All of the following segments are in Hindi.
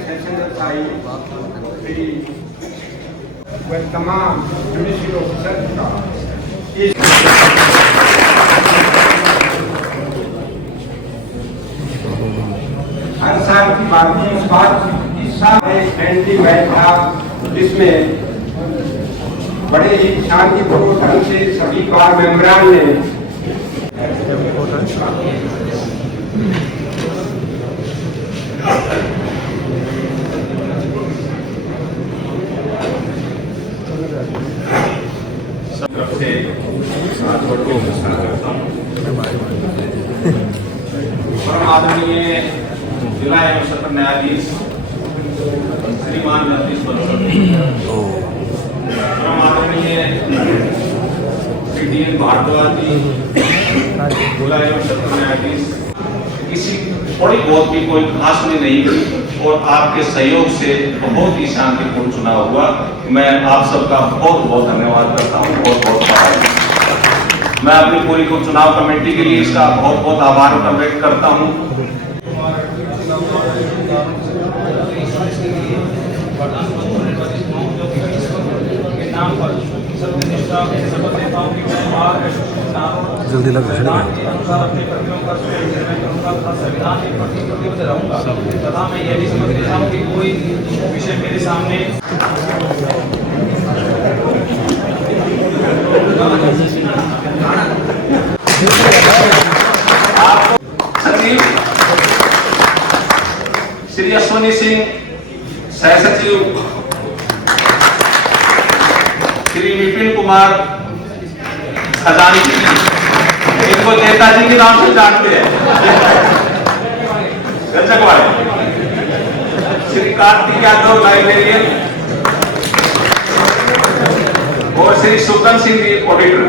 सेशन आई वह तमाम जुडिशल ऑफिसर का हर साल की बात है। इस बार इस साल एक फ्रेंडली मैच था जिसमें बड़े ही शांतिपूर्ण ढंग से सभी बार मेंबरान ने आदरणीय जिला एवं सत्र न्यायाधीश श्रीमान जगदीश आदरणीय श्री डी.एन. भारद्वाज जी जिला एवं सत्र न्यायाधीश, किसी थोड़ी बहुत भी कोई खास नहीं हुई और आपके सहयोग से बहुत ही शांतिपूर्ण चुनाव हुआ। मैं आप सबका बहुत बहुत धन्यवाद करता हूँ, बहुत बहुत आभार। मैं अपनी पूरी चुनाव कमेटी के लिए इसका बहुत बहुत आभार व्यक्त करता हूँ। जल्दी लग तथा मैं यह भी समझ रहा हूँ कि कोई विषय मेरे सामने सचिव श्री अश्विनी सिंह, सह सचिव श्री विपिन कुमार खजानी जी, इनको नेताजी के नाम से जानते हैं, दर्शक वाले श्री कार्तिक यादव लाइब्रेरियन और श्री सुल्तान सिंह जी ऑडिटर।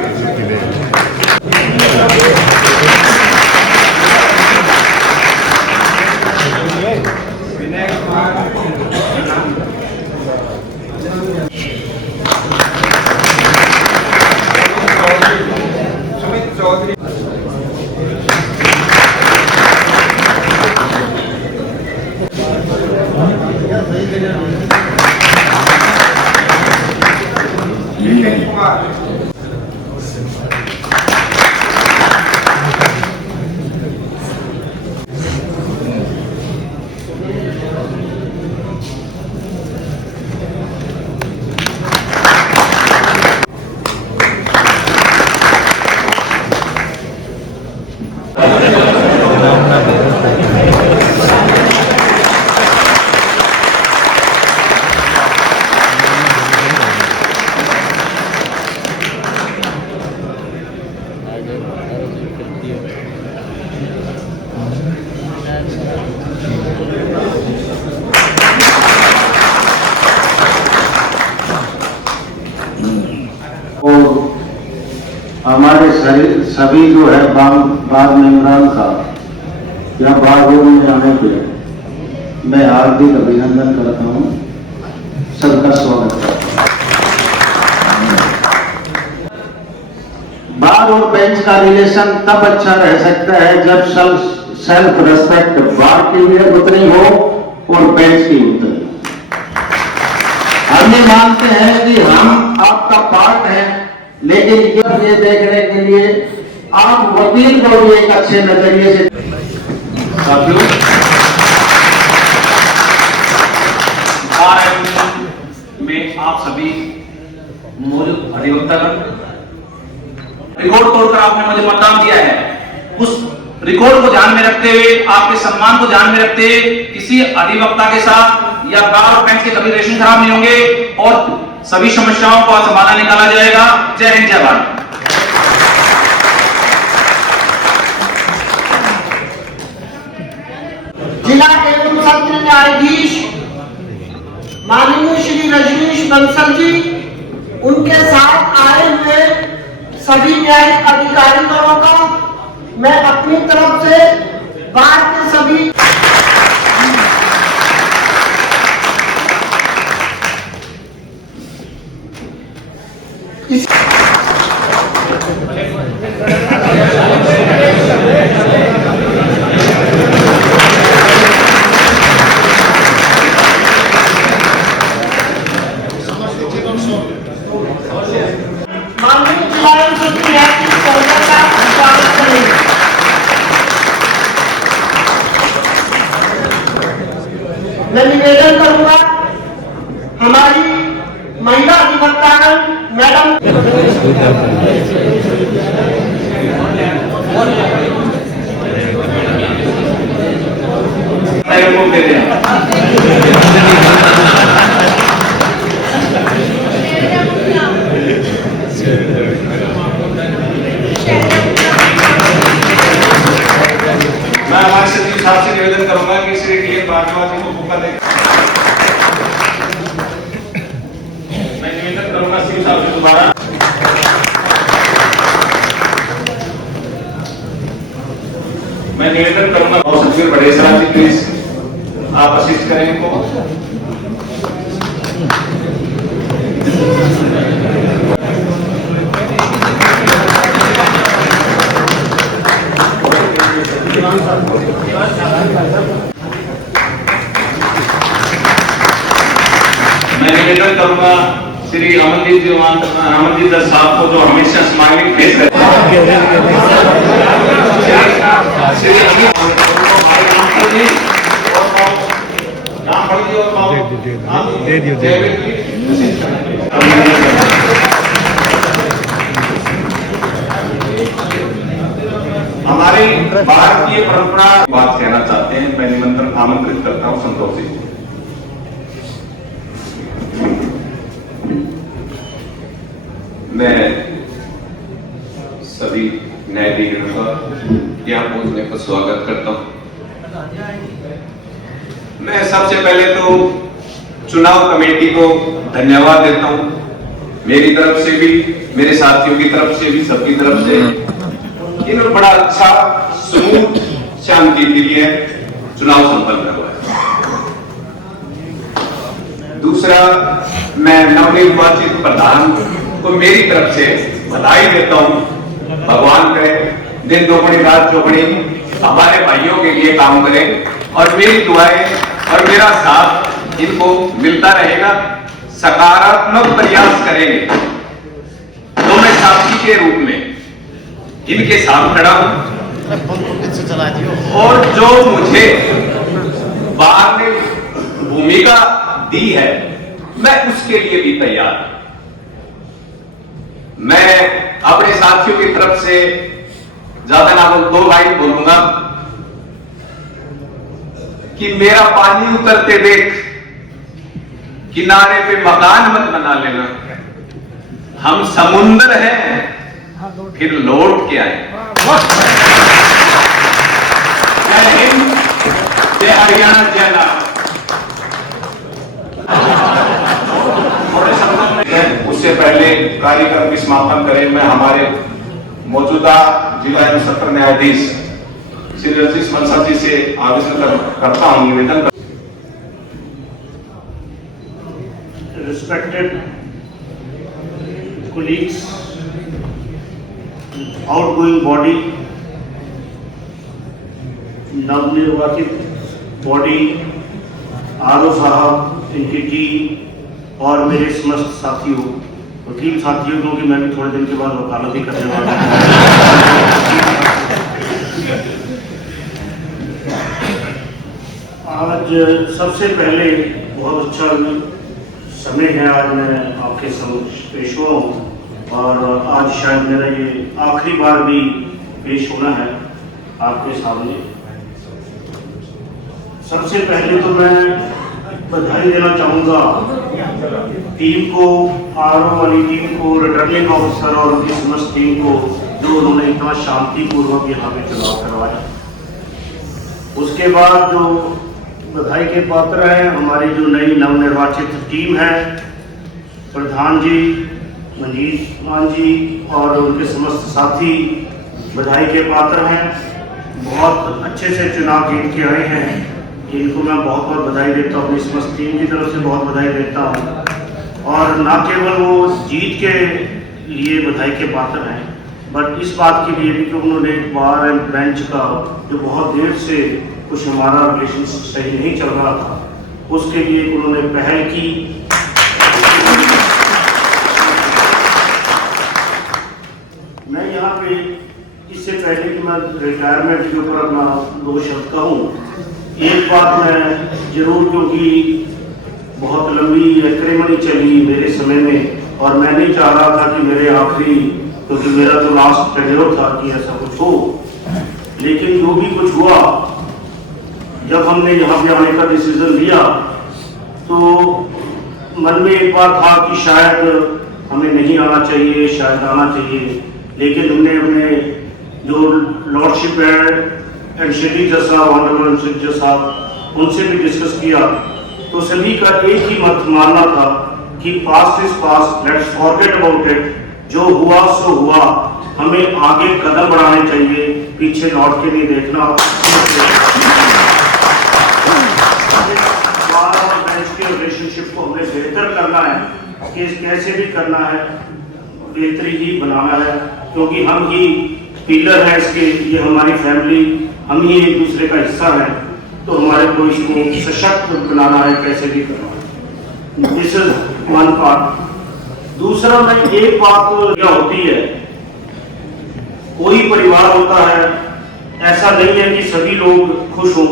हमारे सभी जो है बाद मेंबरान का या बाद में आने पे मैं हार्दिक अभिनंदन करता हूँ, सबका स्वागत करता हूँ। बार और बेंच का रिलेशन तब अच्छा रह सकता है जब सेल्फ रेस्पेक्ट बार की भी उतनी हो और बेंच की उतनी। हम ये मानते हैं कि हम आपका पार्ट है, लेकिन ये देखने के लिए आप वकील को भी एक अच्छे नजरिए से में आप सभी मौजूद अधिवक्तागण, रिकॉर्ड तोड़कर आपने मुझे मतदान दिया है। उस रिकॉर्ड को ध्यान में रखते हुए, आपके सम्मान को ध्यान में रखते हुए, किसी अधिवक्ता के साथ या बार और बेंच के कभी रिलेशन खराब नहीं होंगे और सभी समस्याओं का समाधान निकाला जाएगा। जय हिंद, जय भारत। जिला एवं सत्र न्यायाधीश माननीय श्री रजनीश बंसल जी, उनके साथ आए हुए सभी न्यायिक अधिकारियों का मैं अपनी तरफ से बार के सभी मैं निवेदन करूंगा हमारी महिला अधिवक्तागण मैडम मैं हमारे सचिव साहब से निवेदन करूंगा कि श्री डी.एन. भारद्वाज जी को मौका दें। मैं निवेदन करूंगा सचिव साहब से दोबारा। मैं निवेदन करूंगा और सचिव बड़ेसरा जी प्लीज आप असिस्ट करें इनको। मैं निवेदन करूंगा श्री अमनदीप दत्त साहब को जो हमेशा स्माइलिंग फेस रहता है। श्री अमित नाम पढ़िए और दे दियो। हमारे भारतीय परंपरा बात कहना चाहते हैं। मैं निमंत्रण आमंत्रित करता हूं संतोष जी को। मैं सभी न्यायाधीशों का यहाँ पहुंचने पर स्वागत करता हूं। मैं सबसे पहले तो चुनाव कमेटी को धन्यवाद देता हूं, मेरी तरफ से भी, मेरे साथियों की तरफ से भी, सबकी तरफ से। इन्होंने बड़ा अच्छा स्मूथ शांति प्रिय चुनाव संपन्न हुआ है। दूसरा, मैं नवनिर्वाचित प्रधान को मेरी तरफ से बधाई देता हूं। भगवान करे दिन दोगुनी रात चौगुनी हमारे भाइयों के लिए काम करें और मेरी दुआएं और मेरा साथ इनको मिलता रहेगा। सकारात्मक प्रयास करेंगे तो मैं साथी के रूप में इनके साथ खड़ा हूं और जो मुझे बाहर ने भूमिका दी है मैं उसके लिए भी तैयार हूं। मैं अपने साथियों की तरफ से ज्यादा ना बोल, 2 लाइन बोलूंगा कि मेरा पानी उतरते देख किनारे पे मकान मत बना लेना। हम समुद्र हैं फिर लौट के आए। जय हिंद, जय हरियाणा, जय लाल। उससे पहले कार्यक्रम की समापन करें, मैं हमारे मौजूदा जिला एवं सत्र न्यायाधीश श्री रजनीश बंसल जी से आवेदन करता हूं, निवेदन। Respected colleagues, outgoing body, नवनिर्वाचित बॉडी, आरओ साहब, इनकी टीम और मेरे समस्त साथियों, वकील साथियों, क्योंकि मैं भी थोड़े दिन के बाद वकालत ही करने वाला हूं। आज सबसे पहले बहुत अच्छा समय है, आज मैं आपके समक्ष पेश हुआ हूँ और आज शायद मेरा ये आखिरी बार भी पेश होना है आपके सामने। सबसे पहले तो मैं बधाई देना चाहूँगा टीम को, आरओ वाली टीम को, रिटर्निंग ऑफिसर और उनकी समस्त टीम को, जो उन्होंने इतना शांतिपूर्वक यहाँ पे चुनाव करवाया। उसके बाद जो बधाई के पात्र हैं हमारी जो नई नवनिर्वाचित टीम है, प्रधान जी, मंजीत मान जी और उनके समस्त साथी बधाई के पात्र हैं। बहुत अच्छे से चुनाव जीत के आए हैं, इनको मैं बहुत बहुत बधाई देता हूँ, अपनी समस्त टीम की तरफ से बहुत बधाई देता हूँ। और ना केवल वो जीत के लिए बधाई के पात्र हैं, बट इस बात के लिए भी कि उन्होंने एक बार एंड बेंच का जो बहुत देर से कुछ हमारा रिलेशन सही नहीं चल रहा था, उसके लिए उन्होंने पहल की। मैं यहाँ पे इससे पहले कि मैं रिटायरमेंट के ऊपर अपना 2 शब्द कहूँ, एक बात मैं जरूर, क्योंकि बहुत लंबी एक्रेमनी चली मेरे समय में और मैं नहीं चाह रहा था कि मेरे आखिरी, क्योंकि मेरा तो लास्ट टेन्योर था कि ऐसा कुछ हो, लेकिन जो भी कुछ हुआ, जब हमने यहाँ पे आने का डिसीजन लिया तो मन में एक बार था कि शायद हमें नहीं आना चाहिए, शायद आना चाहिए, लेकिन हमने अपने जो लॉर्डशिप एंड शेट्टी जज साहब, ऑनरेबल जज साहब, उनसे भी डिस्कस किया तो सभी का एक ही मत मानना था कि past is past, let's forget about it, जो हुआ सो हुआ, हमें आगे कदम बढ़ाने चाहिए, पीछे लौट के नहीं देखना। के रिलेशनशिप को हमें बेहतर करना है, कि कैसे भी करना है, बेहतरी ही बनाना है, क्योंकि हम ही पिलर हैं इसके, ये हमारी फैमिली, हम ही एक दूसरे का हिस्सा है, तो हमारे को इसको सशक्त बनाना है, कैसे भी करना है। This is one part. दूसरा में एक बात क्या होती है, कोई परिवार होता है, ऐसा नहीं है कि सभी लोग खुश हों,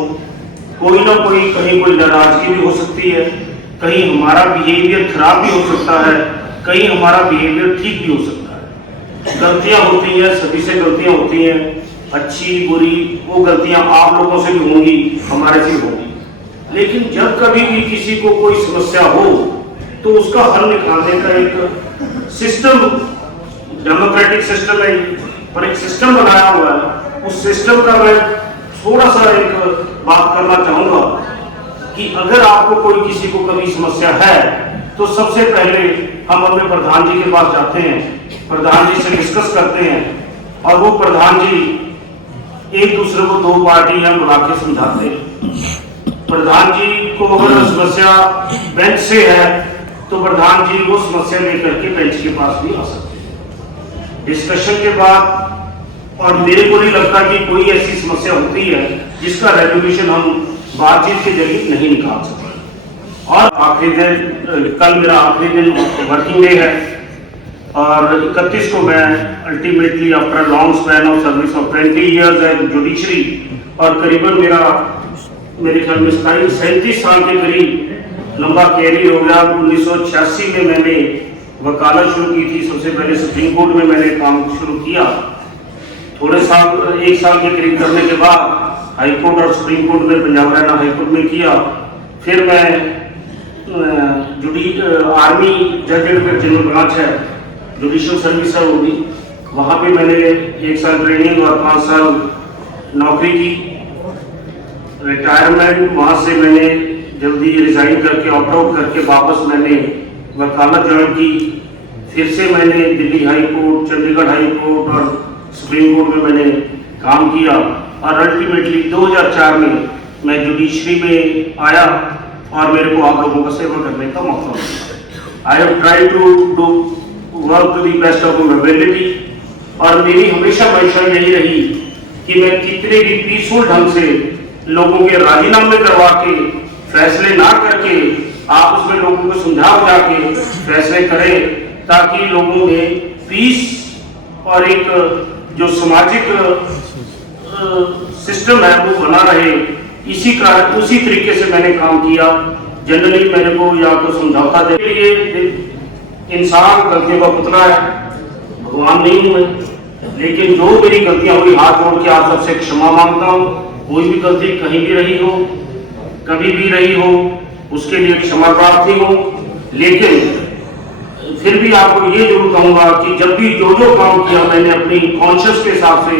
कोई ना कोई कहीं कोई नाराजगी भी हो सकती है, कहीं हमारा बिहेवियर खराब भी हो सकता है, कहीं हमारा बिहेवियर ठीक भी हो सकता है। गलतियां होती हैं, सभी से गलतियां होती हैं, अच्छी बुरी, वो गलतियां आप लोगों से भी होंगी, हमारे से भी होंगी, लेकिन जब कभी भी किसी को कोई समस्या हो तो उसका हल निकालने का एक सिस्टम, डेमोक्रेटिक सिस्टम है, पर एक सिस्टम बनाया हुआ है। उस सिस्टम का मैं थोड़ा सा एक बात करना चाहूंगा कि अगर आपको कोई किसी को कभी समस्या है तो सबसे पहले हम अपने प्रधान जी के पास जाते हैं, प्रधान जी से डिस्कस करते हैं, और वो प्रधान जी एक दूसरे को दो पार्टियां बुला के समझाते हैं। प्रधान जी को अगर समस्या बेंच से है तो प्रधान जी वो समस्या लेकर के बेंच के पास भी आ सकते हैं। डिस्कशन के बाद, और मेरे को नहीं लगता कि कोई ऐसी समस्या होती है जिसका रेजोल्यूशन हम बातचीत के जरिए नहीं निकाल सकते। और आखिरी दिन, कल मेरा आखिरी दिन वर्किंग डे है और 31 को मैं ultimately after long span of service of 20 years as judiciary, और करीबन मेरे ख्याल में 37 साल के करीब लंबा कैरियर हो गया। 1986 में मैंने वकालत शुरू की थी, सबसे पहले सुप्रीम कोर्ट में मैंने काम शुरू किया। थोड़े साल, एक साल के करीब करने के बाद हाई कोर्ट और सुप्रीम कोर्ट में, पंजाब हरियाणा हाई कोर्ट में किया। फिर मैं आर्मी जज एडवोकेट जनरल ब्रांच है, जुडिशियल सर्विस है, होगी, वहाँ पे मैंने 1 साल ट्रेनिंग और 5 साल नौकरी की। रिटायरमेंट वहाँ से मैंने जल्दी रिजाइन करके, ऑप्ट आउट करके वापस मैंने वकालत ज्वाइन की। फिर से मैंने Delhi high court, Chandigarh high court और सुप्रीम कोर्ट में मैंने काम किया, और अल्टीमेटली 2004 में मैं जुडिशरी में आया और मेरे को आप लोगों का सेवा करने का मौका मिला। I have tried to do work to the best of my ability, और मेरी हमेशा मंशा यही रही कि मैं कितने भी पीसफुल ढंग से लोगों के राजीनामे करवा के, फैसले ना करके, आप उसमें लोगों को समझा बुझा के फैसले करें, ताकि लोगों में पीस और एक जो सामाजिक सिस्टम है वो बना रहे। उसी तरीके से मैंने काम किया। जनरली मेरे को या तो समझौता दे, ये इंसान गलतियों का पुतला है, भगवान नहीं हूं मैं, लेकिन जो मेरी गलतियां हुई हाथ जोड़ के आप सबसे क्षमा मांगता हूँ। कोई भी गलती कहीं भी रही हो, कभी भी रही हो, उसके लिए क्षमा प्रार्थी हो, लेकिन फिर भी आपको ये जरूर कहूंगा कि जब भी जो जो काम किया मैंने अपनी कॉन्शियस के हिसाब से,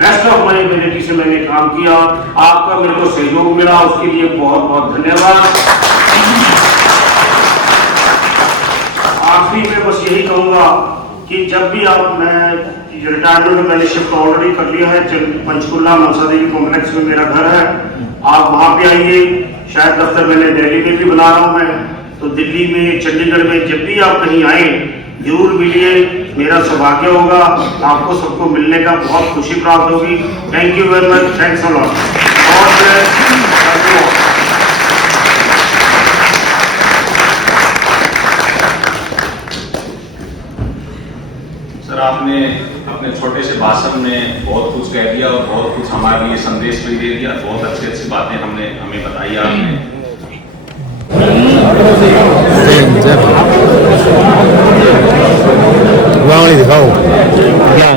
बेस्ट ऑफ माय एबिलिटी से मैंने काम किया। आपका मेरे को सहयोग मिला, उसके लिए बहुत बहुत धन्यवाद। आखिरी में बस यही कहूंगा कि जब भी आप, मैं रिटायरमेंट में मैंने शिफ्ट ऑलरेडी कर लिया है, पंचकुला मनसा देवी कॉम्प्लेक्स में मेरा घर है, आप वहां पे आइए। शायद दफ्तर मैंने दिल्ली में भी बना रहा हूं मैं, तो दिल्ली में, चंडीगढ़ में जब भी आप कहीं आए जरूर मिलिए, मेरा सौभाग्य होगा, आपको सबको मिलने का बहुत खुशी प्राप्त होगी। Thank you very much, thanks a lot. Sir, आपने अपने छोटे से भाषण में बहुत कुछ कह दिया और बहुत कुछ हमारे लिए संदेश भी दे दिया। बहुत अच्छी अच्छी बातें हमें बताई आपने। वाह दिखाओ क्या